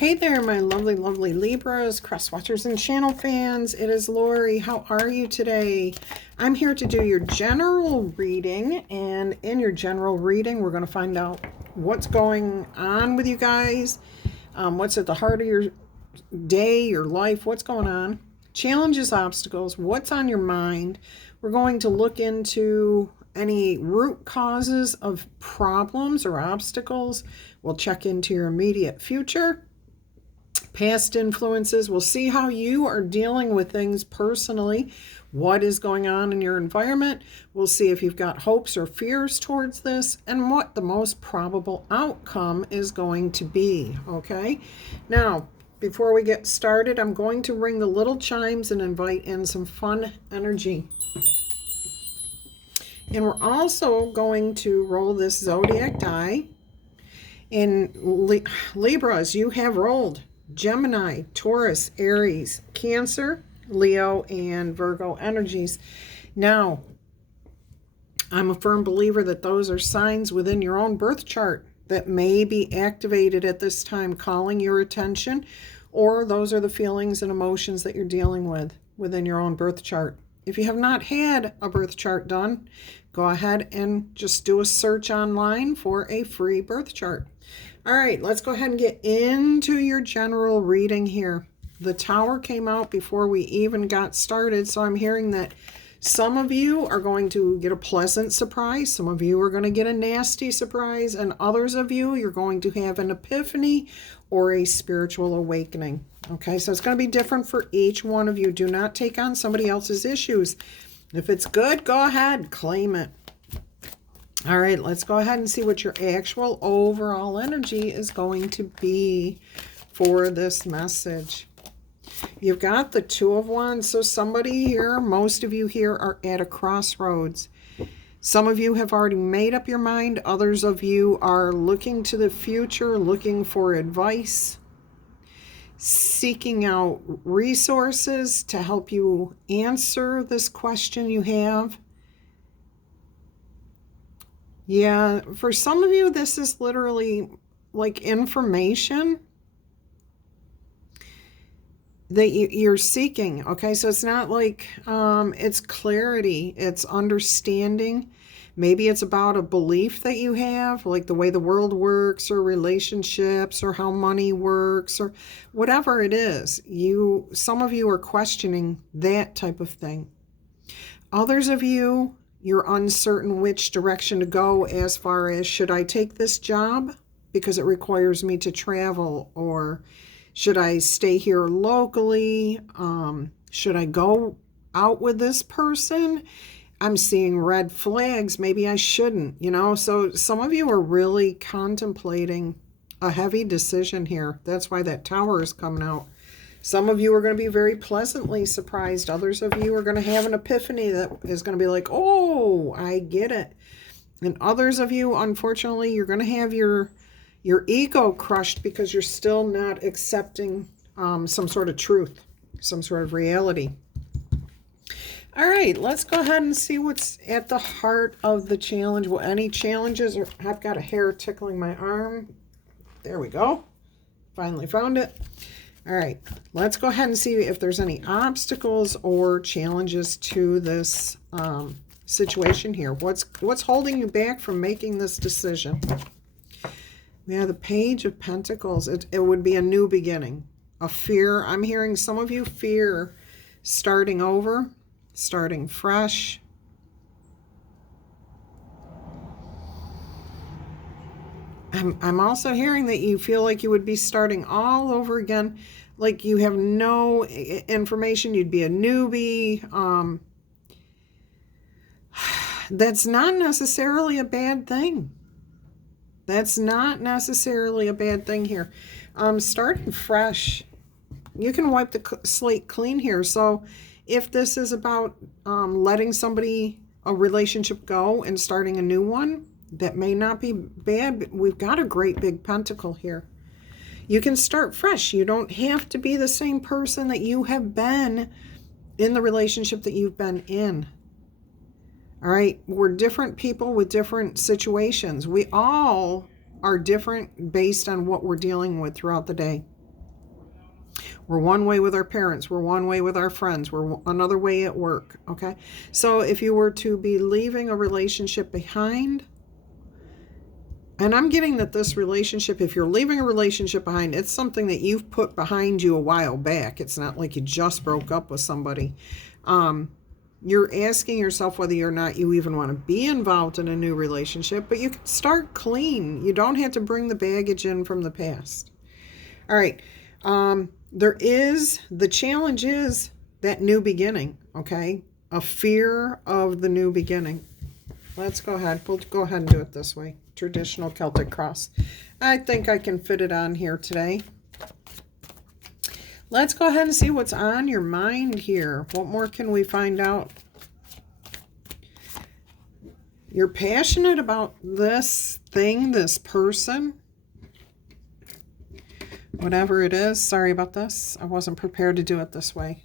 Hey there, my lovely, lovely Libras, cross watchers, and channel fans. It is Laurie. How are you today? I'm here to do your general reading, and in your general reading, we're going to find out what's going on with you guys, what's at the heart of your day, your life, what's going on, challenges, obstacles, what's on your mind. We're going to look into any root causes of problems or obstacles. We'll check into your immediate future, past influences. We'll see how you are dealing with things personally, what is going on in your environment. We'll see if you've got hopes or fears towards this, and what the most probable outcome is going to be, okay? Now, before we get started, I'm going to ring the little chimes and invite in some fun energy. And we're also going to roll this zodiac die. In Libras, you have rolled Gemini, Taurus, Aries, Cancer, Leo, and Virgo energies. Now, I'm a firm believer that those are signs within your own birth chart that may be activated at this time, calling your attention, or those are the feelings and emotions that you're dealing with within your own birth chart. If you have not had a birth chart done, go ahead and just do a search online for a free birth chart. All right, let's go ahead and get into your general reading here. The Tower came out before we even got started, so I'm hearing that some of you are going to get a pleasant surprise, some of you are going to get a nasty surprise, and others of you, you're going to have an epiphany or a spiritual awakening. Okay, so it's going to be different for each one of you. Do not take on somebody else's issues. If it's good, go ahead, claim it. All right, let's go ahead and see what your actual overall energy is going to be for this message. You've got the Two of Wands, so somebody here, most of you here are at a crossroads. Some of you have already made up your mind. Others of you are looking to the future, looking for advice, seeking out resources to help you answer this question you have. Yeah, for some of you, this is literally like information that you're seeking, okay? So it's not like it's clarity, it's understanding. Maybe it's about a belief that you have, like the way the world works, or relationships, or how money works, or whatever it is. Some of you are questioning that type of thing. Others of you, you're uncertain which direction to go as far as, should I take this job because it requires me to travel, or should I stay here locally? Should I go out with this person? I'm seeing red flags. Maybe I shouldn't, So some of you are really contemplating a heavy decision here. That's why that Tower is coming out. Some of you are going to be very pleasantly surprised. Others of you are going to have an epiphany that is going to be like, oh, I get it. And others of you, unfortunately, you're going to have your ego crushed because you're still not accepting some sort of truth, some sort of reality. All right, let's go ahead and see what's at the heart of the challenge. Well, any challenges, or I've got a hair tickling my arm. There we go. Finally found it. All right, let's go ahead and see if there's any obstacles or challenges to this situation here. What's holding you back from making this decision? We have the Page of Pentacles. It would be a new beginning, a fear. I'm hearing some of you fear starting over, starting fresh. I'm also hearing that you feel like you would be starting all over again, like you have no information, you'd be a newbie. That's not necessarily a bad thing. That's not necessarily a bad thing here. Starting fresh, you can wipe the slate clean here. So if this is about letting a relationship go and starting a new one, that may not be bad. But we've got a great big pentacle here. You can start fresh. You don't have to be the same person that you have been in the relationship that you've been in. All right, we're different people with different situations. We all are different based on what we're dealing with throughout the day. We're one way with our parents. We're one way with our friends. We're another way at work, okay? So if you were to be leaving a relationship behind, and I'm getting that this relationship, if you're leaving a relationship behind, it's something that you've put behind you a while back. It's not like you just broke up with somebody. You're asking yourself whether or not you even want to be involved in a new relationship, but you can start clean. You don't have to bring the baggage in from the past. All right. The challenge is that new beginning, okay? A fear of the new beginning. Let's go ahead. We'll go ahead and do it this way. Traditional Celtic cross. I think I can fit it on here today. Let's go ahead and see what's on your mind here. What more can we find out? You're passionate about this thing, this person. Whatever it is. Sorry about this. I wasn't prepared to do it this way,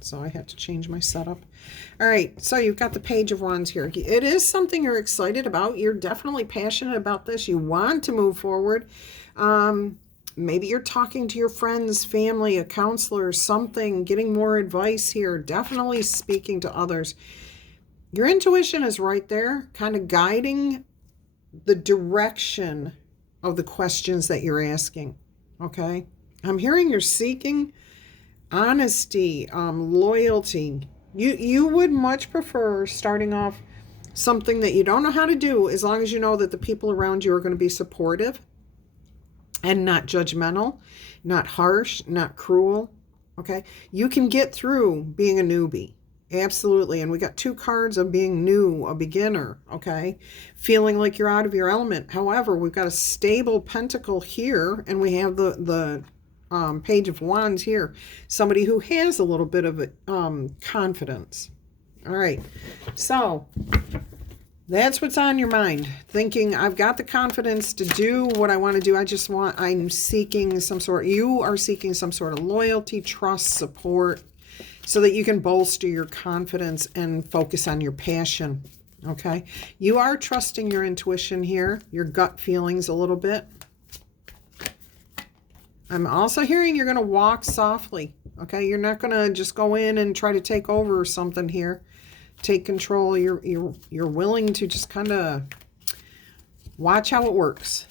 so I had to change my setup. All right, so you've got the Page of Wands here. It is something you're excited about. You're definitely passionate about this. You want to move forward. Maybe you're talking to your friends, family, a counselor, something, getting more advice here. Definitely speaking to others. Your intuition is right there, kind of guiding the direction of the questions that you're asking. Okay? I'm hearing you're seeking honesty, loyalty. You would much prefer starting off something that you don't know how to do, as long as you know that the people around you are going to be supportive and not judgmental, not harsh, not cruel. Okay? You can get through being a newbie. Absolutely. And we got 2 cards of being new, a beginner, okay? Feeling like you're out of your element. However, we've got a stable pentacle here, and we have the Page of Wands here. Somebody who has a little bit of confidence. All right. So that's what's on your mind. Thinking, I've got the confidence to do what I want to do. I'm seeking some sort, you are seeking some sort of loyalty, trust, support, so that you can bolster your confidence and focus on your passion, okay? You are trusting your intuition here, your gut feelings a little bit. I'm also hearing you're going to walk softly, okay? You're not going to just go in and try to take over something here, take control. You're willing to just kind of watch how it works.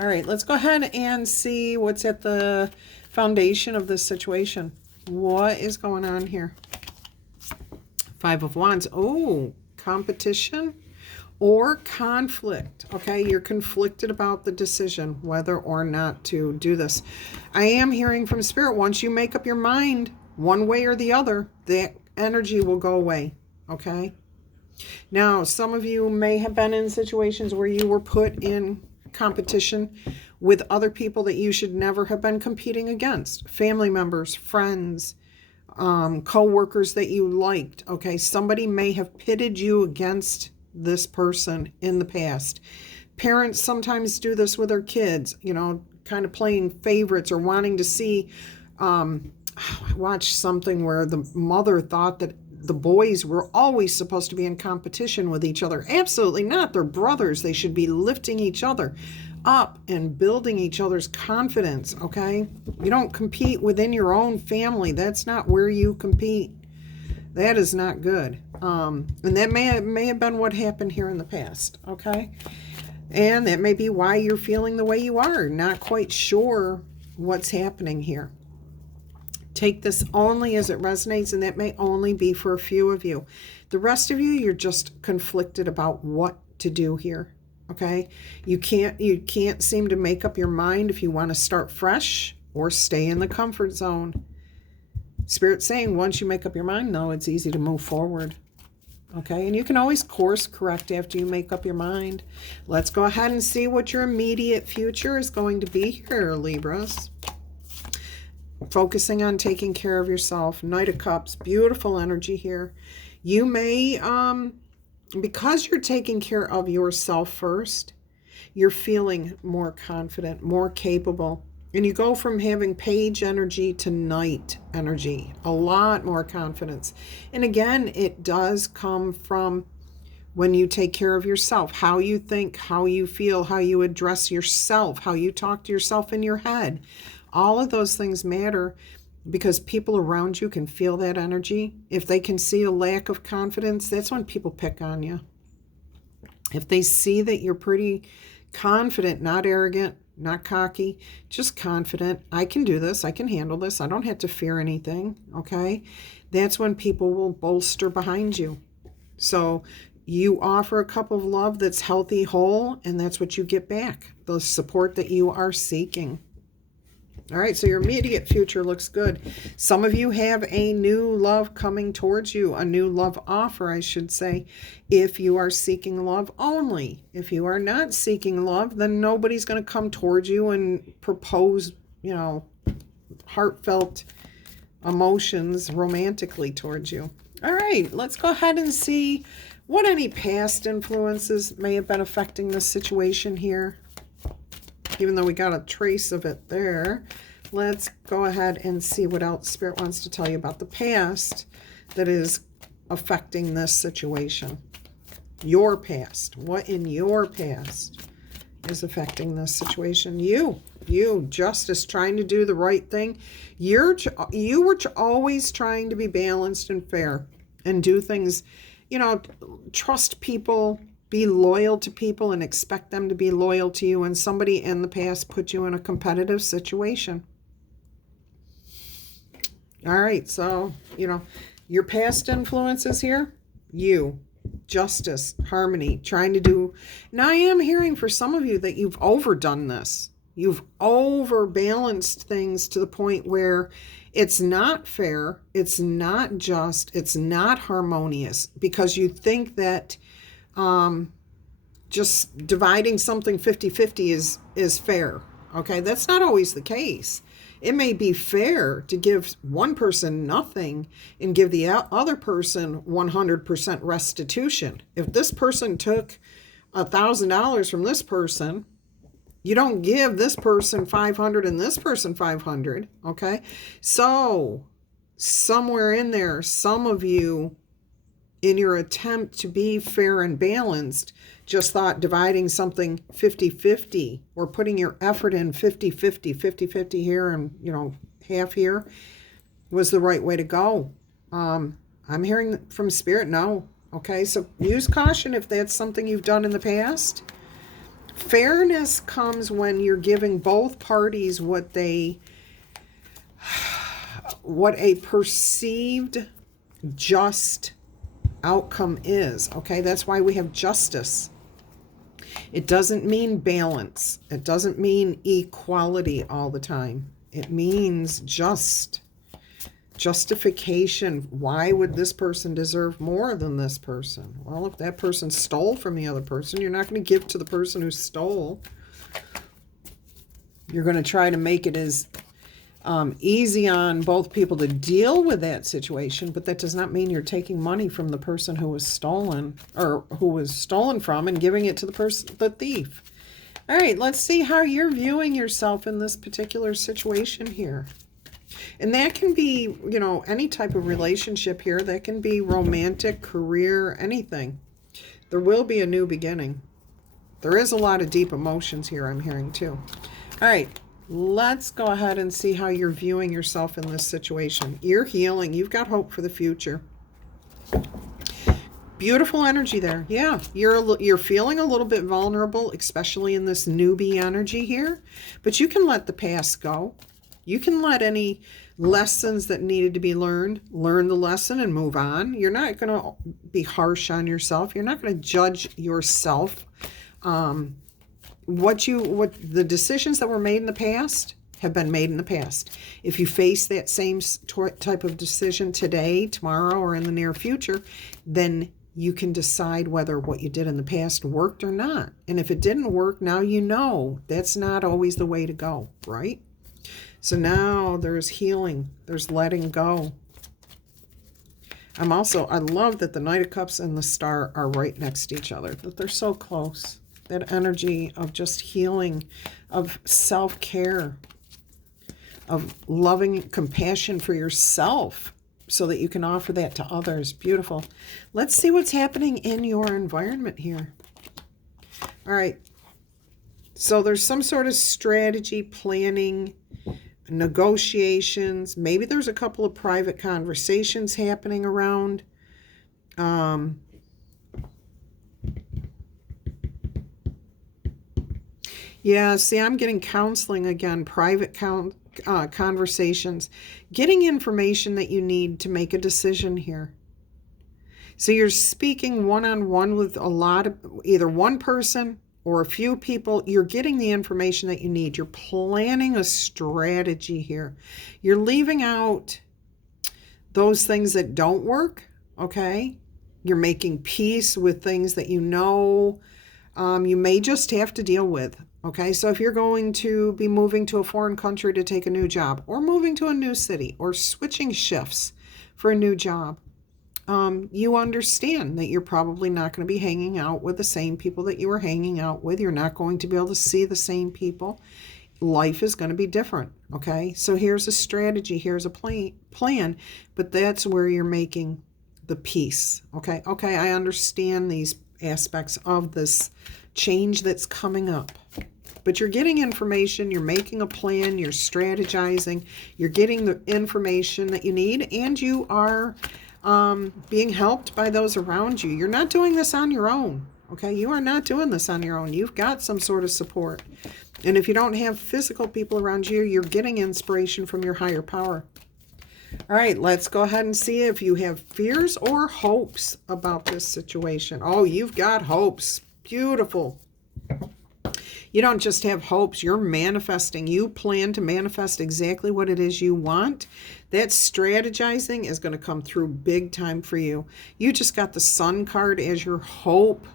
All right, let's go ahead and see what's at the foundation of this situation. What is going on here? 5 of Wands. Oh, competition or conflict. Okay, you're conflicted about the decision whether or not to do this. I am hearing from Spirit, once you make up your mind one way or the other, that energy will go away. Okay? Now, some of you may have been in situations where you were put in competition with other people that you should never have been competing against. Family members, friends, co-workers that you liked. Okay, somebody may have pitted you against this person in the past. Parents sometimes do this with their kids, you know, kind of playing favorites or wanting to see. I watched something where the mother thought that the boys were always supposed to be in competition with each other. Absolutely not. They're brothers. They should be lifting each other up and building each other's confidence, okay? You don't compete within your own family. That's not where you compete. That is not good. And that may have been what happened here in the past, okay? And that may be why you're feeling the way you are, not quite sure what's happening here. Take this only as it resonates, and that may only be for a few of you. The rest of you, you're just conflicted about what to do here. Okay? You can't seem to make up your mind if you want to start fresh or stay in the comfort zone. Spirit's saying once you make up your mind, though, it's easy to move forward. Okay? And you can always course correct after you make up your mind. Let's go ahead and see what your immediate future is going to be here, Libras. Focusing on taking care of yourself. Knight of Cups, beautiful energy here. You may, because you're taking care of yourself first, you're feeling more confident, more capable. And you go from having Page energy to Knight energy. A lot more confidence. And again, it does come from when you take care of yourself. How you think, how you feel, how you address yourself, how you talk to yourself in your head. All of those things matter. because people around you can feel that energy. If they can see a lack of confidence, that's when people pick on you. If they see that you're pretty confident, not arrogant, not cocky, just confident, I can do this, I can handle this, I don't have to fear anything, okay? That's when people will bolster behind you. So you offer a cup of love that's healthy, whole, and that's what you get back, the support that you are seeking. All right, so your immediate future looks good. Some of you have a new love coming towards you, a new love offer, I should say, if you are seeking love only. If you are not seeking love, then nobody's going to come towards you and propose, heartfelt emotions romantically towards you. All right, let's go ahead and see what any past influences may have been affecting this situation here. Even though we got a trace of it there, let's go ahead and see what else Spirit wants to tell you about the past that is affecting this situation. Your past. What in your past is affecting this situation? You, Justice, trying to do the right thing. You were always trying to be balanced and fair and do things, trust people, be loyal to people and expect them to be loyal to you, and somebody in the past put you in a competitive situation. All right, so, your past influences here, you, Justice, harmony, trying to do. Now I am hearing for some of you that you've overdone this. You've overbalanced things to the point where it's not fair, it's not just, it's not harmonious, because you think that just dividing something 50-50 is fair. Okay, that's not always the case. It may be fair to give one person nothing and give the other person 100% restitution. If this person took $1,000 from this person, you don't give this person 500 and this person 500. Okay, so somewhere in there, some of you, in your attempt to be fair and balanced, just thought dividing something 50-50 or putting your effort in 50-50, 50-50 here and, half here was the right way to go. I'm hearing from Spirit, no. Okay, so use caution if that's something you've done in the past. Fairness comes when you're giving both parties what a perceived just outcome is. Okay, that's why we have justice. It doesn't mean balance. It doesn't mean equality all the time. It means justification. Why would this person deserve more than this person? Well, if that person stole from the other person, you're not going to give to the person who stole. You're going to try to make it as easy on both people to deal with that situation, but that does not mean you're taking money from the person who was stolen, or who was stolen from, and giving it to the thief. All right, let's see how you're viewing yourself in this particular situation here. And that can be, any type of relationship here. That can be romantic, career, anything. There will be a new beginning. There is a lot of deep emotions here, I'm hearing too. All right. Let's go ahead and see how you're viewing yourself in this situation. You're healing. You've got hope for the future. Beautiful energy there. Yeah, you're feeling a little bit vulnerable, especially in this newbie energy here. But you can let the past go. You can let any lessons that needed to be learn the lesson and move on. You're not going to be harsh on yourself. You're not going to judge yourself. What the decisions that were made in the past have been made in the past. If you face that same type of decision today, tomorrow, or in the near future, then you can decide whether what you did in the past worked or not. And if it didn't work, now you know that's not always the way to go, right? So now there's healing, there's letting go. I love that the Knight of Cups and the Star are right next to each other, that they're so close. That energy of just healing, of self-care, of loving compassion for yourself so that you can offer that to others. Beautiful. Let's see what's happening in your environment here. All right. So there's some sort of strategy, planning, negotiations. Maybe there's a couple of private conversations happening around. Yeah, see, I'm getting counseling again, private conversations, getting information that you need to make a decision here. So you're speaking one-on-one with a lot of either one person or a few people. You're getting the information that you need. You're planning a strategy here. You're leaving out those things that don't work, okay? You're making peace with things that you know you may just have to deal with. Okay, so if you're going to be moving to a foreign country to take a new job, or moving to a new city, or switching shifts for a new job, you understand that you're probably not going to be hanging out with the same people that you were hanging out with. You're not going to be able to see the same people. Life is going to be different, okay? So here's a strategy, here's a plan, but that's where you're making the peace, okay? Okay, I understand these aspects of this change that's coming up. But you're getting information, you're making a plan, you're strategizing, you're getting the information that you need, and you are being helped by those around you. You're not doing this on your own, okay? You are not doing this on your own. You've got some sort of support. And if you don't have physical people around you, you're getting inspiration from your higher power. All right, let's go ahead and see if you have fears or hopes about this situation. Oh, you've got hopes. Beautiful. You don't just have hopes, you're manifesting. You plan to manifest exactly what it is you want. That strategizing is going to come through big time for you. You just got the Sun card as your hope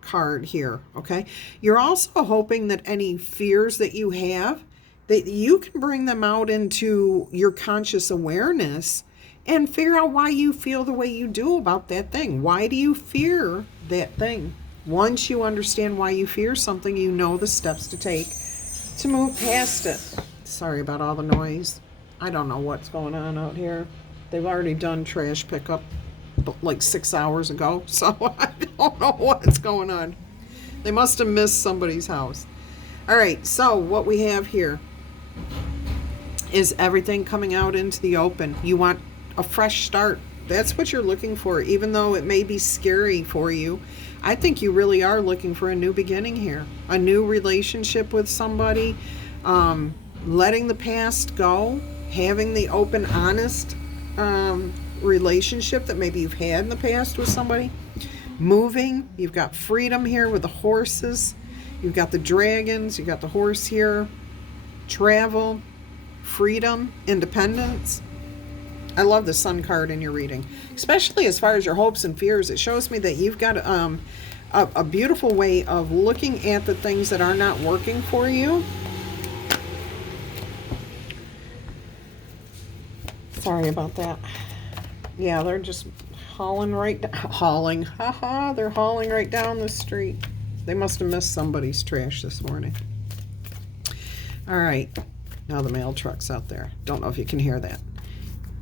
card here, okay? You're also hoping that any fears that you have, that you can bring them out into your conscious awareness and figure out why you feel the way you do about that thing. Why do you fear that thing? Once you understand why you fear something, you know the steps to take to move past it. Sorry about all the noise. I don't know what's going on out here. They've already done trash pickup like 6 hours ago, so I don't know what's going on. They must have missed somebody's house. All right, so what we have here is everything coming out into the open. You want a fresh start. That's what you're looking for, even though it may be scary for you. I think you really are looking for a new beginning here, a new relationship with somebody, letting the past go, having the open, honest relationship that maybe you've had in the past with somebody, moving. You've got freedom here with the horses. You've got the dragons. You've got the horse here. Travel, freedom, independence. I love the Sun card in your reading, especially as far as your hopes and fears. It shows me that you've got a beautiful way of looking at the things that are not working for you. Sorry about that. Yeah, they're just hauling right down. Hauling. Haha, they're hauling right down the street. They must have missed somebody's trash this morning. All right. Now the mail truck's out there. Don't know if you can hear that.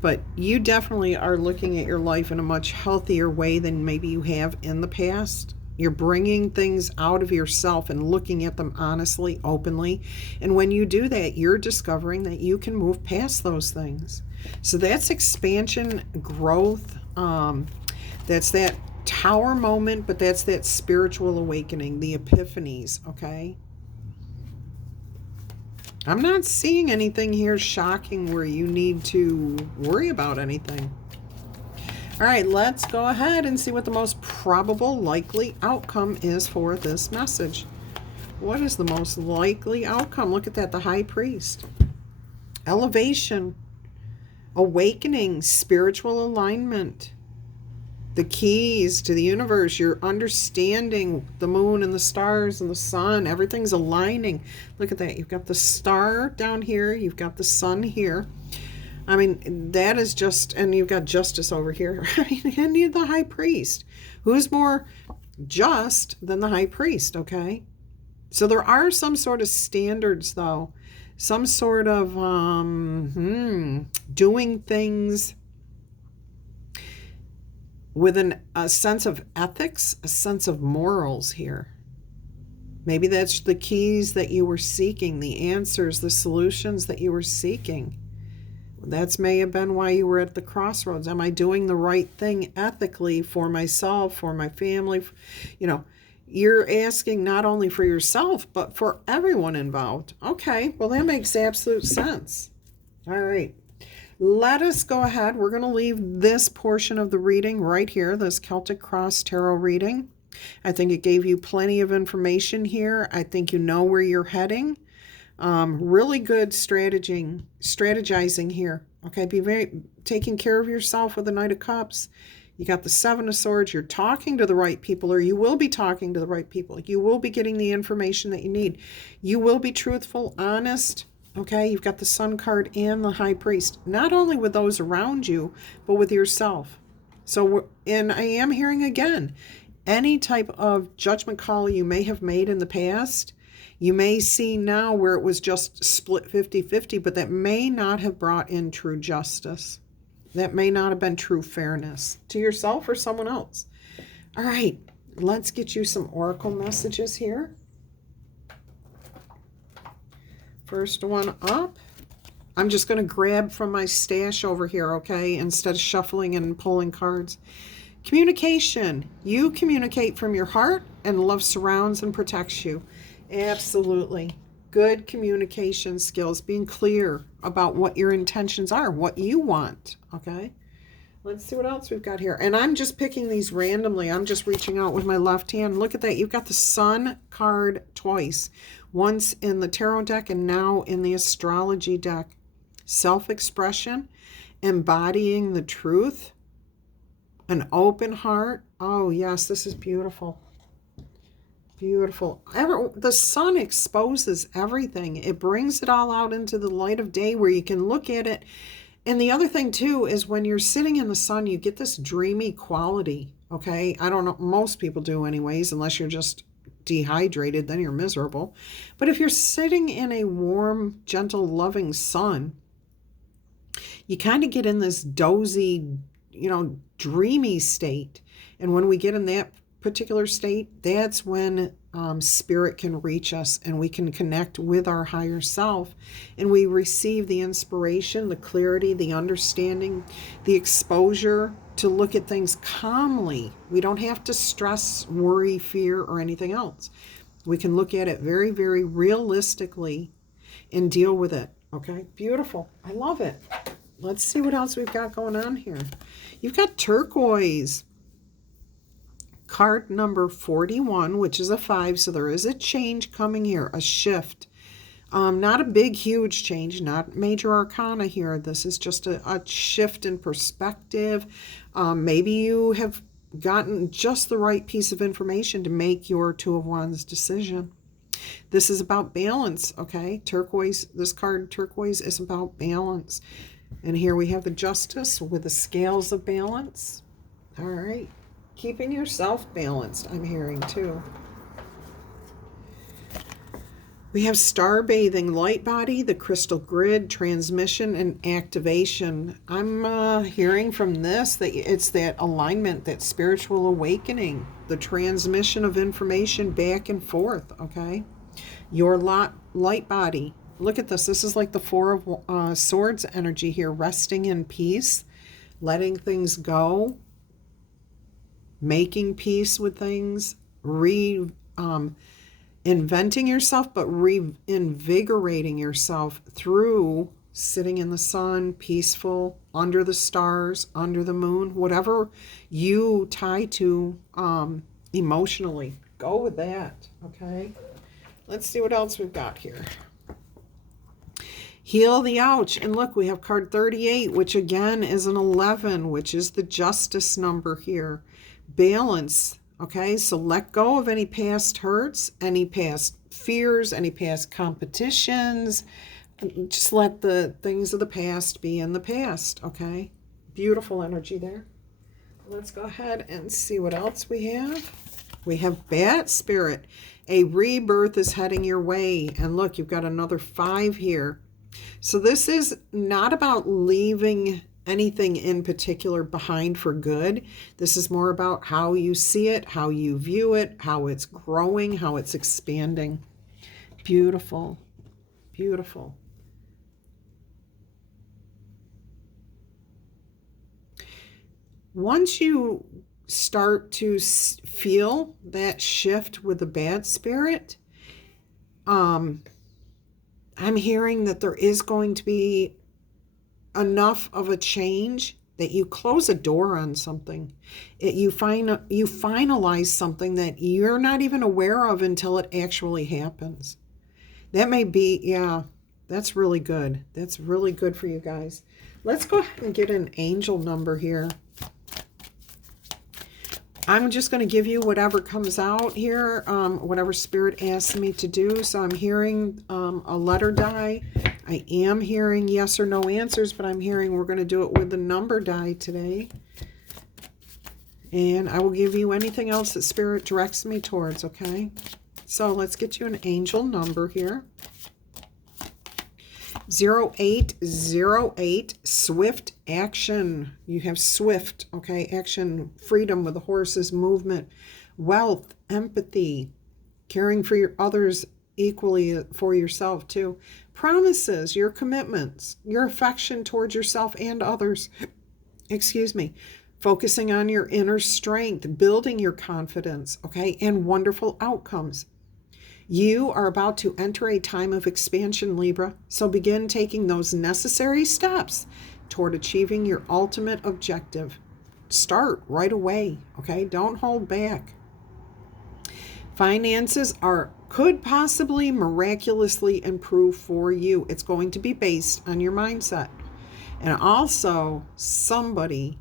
But you definitely are looking at your life in a much healthier way than maybe you have in the past. You're bringing things out of yourself and looking at them honestly, openly. And when you do that, you're discovering that you can move past those things. So that's expansion, growth. That's that tower moment, but that's that spiritual awakening, the epiphanies, okay? I'm not seeing anything here shocking where you need to worry about anything. All right, let's go ahead and see what the most probable likely outcome is for this message. What is the most likely outcome? Look at that, the High Priest. Elevation, awakening, spiritual alignment. The keys to the universe, you're understanding the moon and the stars and the sun. Everything's aligning. Look at that. You've got the star down here. You've got the sun here. I mean, that is just, and you've got justice over here, right? And you're the High Priest. Who's more just than the High Priest, okay? So there are some sort of standards, though. Some sort of doing things with a sense of ethics, a sense of morals here. Maybe that's the keys that you were seeking, the answers, the solutions that you were seeking. That's may have been why you were at the crossroads. Am I doing the right thing ethically for myself, for my family? You know, you're asking not only for yourself, but for everyone involved. Okay, well, that makes absolute sense. All right. Let us go ahead. We're going to leave this portion of the reading right here, this Celtic Cross Tarot reading. I think it gave you plenty of information here. I think you know where you're heading. Really good strategizing here. Okay, be very taking care of yourself with the Knight of Cups. You got the Seven of Swords. You're talking to the right people, or you will be talking to the right people. You will be getting the information that you need. You will be truthful, honest. Okay, you've got the Sun card and the High Priest, not only with those around you, but with yourself. So, and I am hearing again, any type of judgment call you may have made in the past, you may see now where it was just split 50-50, but that may not have brought in true justice. That may not have been true fairness to yourself or someone else. All right, let's get you some oracle messages here. First one up. I'm just going to grab from my stash over here, okay, instead of shuffling and pulling cards. Communication. You communicate from your heart, and love surrounds and protects you. Absolutely. Good communication skills, being clear about what your intentions are, what you want, okay? Let's see what else we've got here. And I'm just picking these randomly. I'm just reaching out with my left hand. Look at that. You've got the Sun card twice. Once in the tarot deck and now in the astrology deck. Self-expression, embodying the truth, an open heart. Oh, yes, this is beautiful. Beautiful. The sun exposes everything. It brings it all out into the light of day where you can look at it. And the other thing, too, is when you're sitting in the sun, you get this dreamy quality, okay? I don't know. Most people do anyways, unless you're just dehydrated, then you're miserable. But if you're sitting in a warm, gentle, loving sun, you kind of get in this dozy, dreamy state. And when we get in that particular state, that's when spirit can reach us and we can connect with our higher self, and we receive the inspiration, the clarity, the understanding, the exposure to look at things calmly. We don't have to stress, worry, fear, or anything else. We can look at it very, very realistically and deal with it. Okay, beautiful. I love it. Let's see what else we've got going on here. You've got turquoise. Card number 41, which is a 5, so there is a change coming here, a shift. Not a big, huge change, not major arcana here. This is just a shift in perspective. Maybe you have gotten just the right piece of information to make your Two of Wands decision. This is about balance, okay? Turquoise, this card, turquoise, is about balance. And here we have the Justice with the scales of balance. All right. Keeping yourself balanced, I'm hearing too. We have star bathing, light body, the crystal grid, transmission, and activation. I'm hearing from this that it's that alignment, that spiritual awakening, the transmission of information back and forth, okay? Your light body. Look at this. This is like the Four of Swords energy here, resting in peace, letting things go, making peace with things, inventing yourself, but reinvigorating yourself through sitting in the sun, peaceful, under the stars, under the moon, whatever you tie to emotionally. Go with that, okay? Let's see what else we've got here. Heal the ouch. And look, we have card 38, which again is an 11, which is the Justice number here. Balance, okay? So let go of any past hurts, any past fears, any past competitions. Just let the things of the past be in the past, okay? Beautiful energy there. Let's go ahead and see what else we have. We have Bat Spirit. A rebirth is heading your way. And look, you've got another 5 here. So this is not about leaving anything in particular behind for good. This is more about how you see it, how you view it, how it's growing, how it's expanding. Beautiful, beautiful. Once you start to feel that shift with the bad spirit, I'm hearing that there is going to be enough of a change that you close a door on something. You finalize something that you're not even aware of until it actually happens. That may be, yeah, that's really good. That's really good for you guys. Let's go ahead and get an angel number here. I'm just going to give you whatever comes out here, whatever spirit asks me to do. So I'm hearing a letter die. I am hearing yes or no answers, but I'm hearing we're going to do it with the number die today. And I will give you anything else that spirit directs me towards, okay? So let's get you an angel number here. 0808, swift action. You have swift, okay, action, freedom with the horses, movement, wealth, empathy, caring for your others equally for yourself too. Promises, your commitments, your affection towards yourself and others. Excuse me. Focusing on your inner strength, building your confidence, okay, and wonderful outcomes. You are about to enter a time of expansion, Libra, so begin taking those necessary steps toward achieving your ultimate objective. Start right away, okay? Don't hold back. Finances could possibly miraculously improve for you. It's going to be based on your mindset. And also, somebody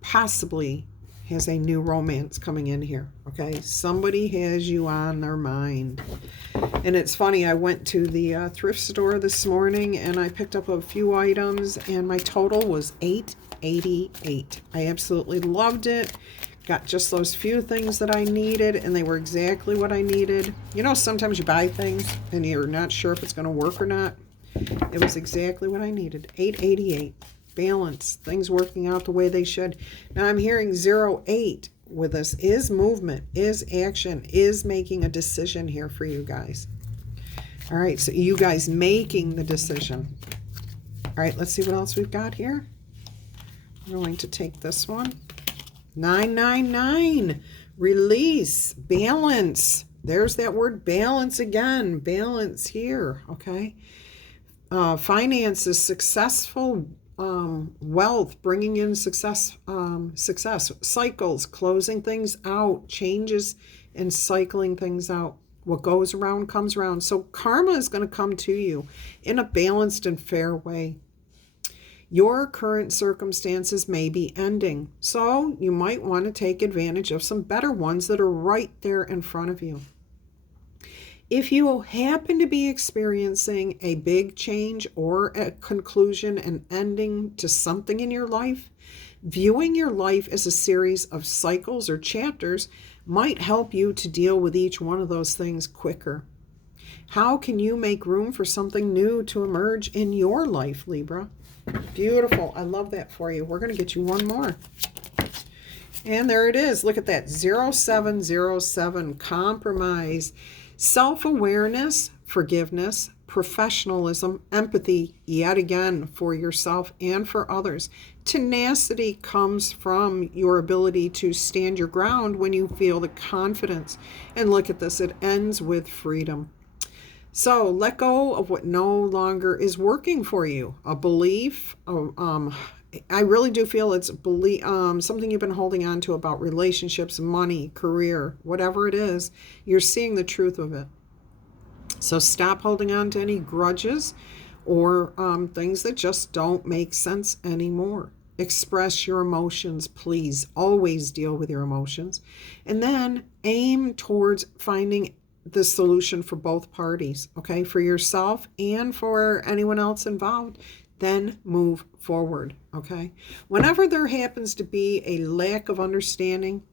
possibly has a new romance coming in here, okay? Somebody has you on their mind. And it's funny, I went to the thrift store this morning and I picked up a few items and my total was $8.88. I absolutely loved it. Got just those few things that I needed and they were exactly what I needed. You know, sometimes you buy things and you're not sure if it's going to work or not. It was exactly what I needed. $8.88. Balance, things working out the way they should. Now I'm hearing 08 with this is movement, is action, is making a decision here for you guys. All right, so you guys making the decision. All right, let's see what else we've got here. I'm going to take this one. 999, release, balance. There's that word balance again. Balance here, okay? Finances, successful wealth, bringing in success, cycles, closing things out, changes and cycling things out. What goes around comes around. So karma is going to come to you in a balanced and fair way. Your current circumstances may be ending, so you might want to take advantage of some better ones that are right there in front of you. If you happen to be experiencing a big change or a conclusion and ending to something in your life, viewing your life as a series of cycles or chapters might help you to deal with each one of those things quicker. How can you make room for something new to emerge in your life, Libra? Beautiful. I love that for you. We're going to get you one more. And there it is. Look at that. 0707, compromise. Self-awareness, forgiveness, professionalism, empathy, yet again, for yourself and for others. Tenacity comes from your ability to stand your ground when you feel the confidence. And look at this, it ends with freedom. So let go of what no longer is working for you. A belief, I really do feel it's something you've been holding on to about relationships, money, career, whatever it is, you're seeing the truth of it. So stop holding on to any grudges or things that just don't make sense anymore. Express your emotions, please. Always deal with your emotions. And then aim towards finding the solution for both parties, okay? For yourself and for anyone else involved. Then move forward, okay? Whenever there happens to be a lack of understanding,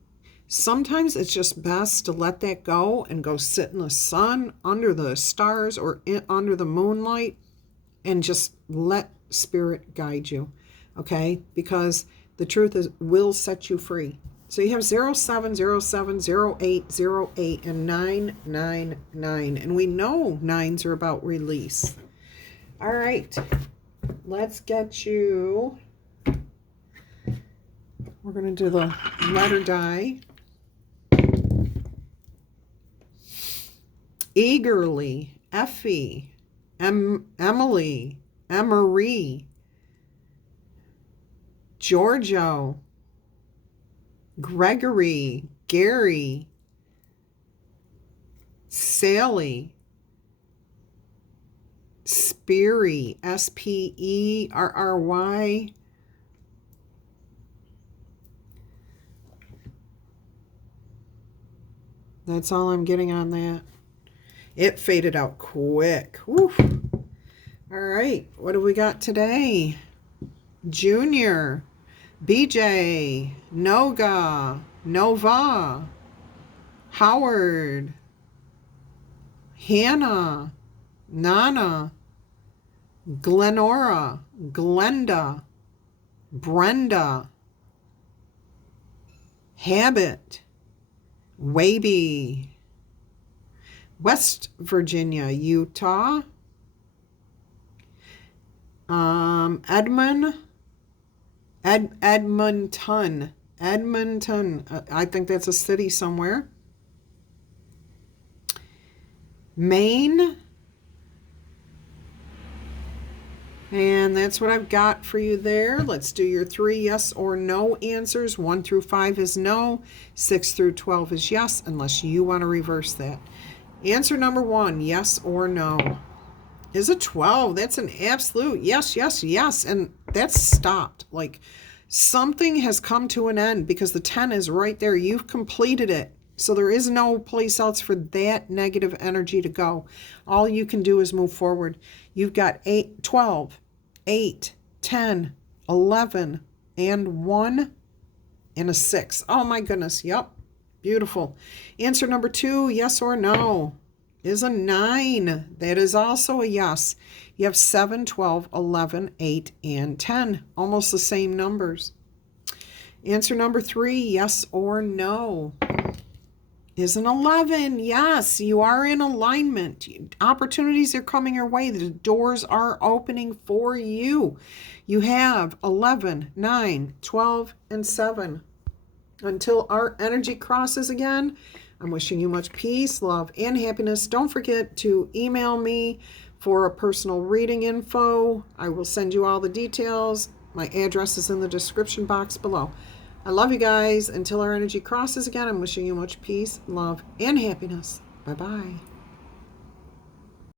sometimes it's just best to let that go and go sit in the sun, under the stars, or under the moonlight, and just let spirit guide you. okay? Because the truth will set you free. So you have 0707, 0808, and 999. And we know nines are about release. All right. Let's get you. We're going to do the letter die. Eagerly, Effie, Emily, Emery, Giorgio, Gregory, Gary, Sally, Speary, Sperry. That's all I'm getting on that. It faded out quick. Woo. All right, what do we got today? Junior, BJ, Noga, Nova, Howard, Hannah, Nana, Glenora, Glenda, Brenda, Habit, Waby, West Virginia, Utah, Edmonton. I think that's a city somewhere. Maine. And that's what I've got for you there. Let's do your 3 yes or no answers. 1 through 5 is no. 6 through 12 is yes, unless you want to reverse that. Answer number 1, yes or no, is a 12. That's an absolute yes, yes, yes. And that's stopped. Like something has come to an end because the 10 is right there. You've completed it. So there is no place else for that negative energy to go. All you can do is move forward. You've got 12, 8, 10, 11, and 1, and a 6. Oh my goodness. Yep. Beautiful. Answer number 2, yes or no, is a 9. That is also a yes. You have 7, 12, 11, 8, and 10. Almost the same numbers. Answer number 3, yes or no, is an 11. Yes, you are in alignment. Opportunities are coming your way. The doors are opening for you. You have 11, 9, 12, and 7. Until our energy crosses again, I'm wishing you much peace, love, and happiness. Don't forget to email me for a personal reading info. I will send you all the details. My address is in the description box below. I love you guys. Until our energy crosses again, I'm wishing you much peace, love, and happiness. Bye-bye.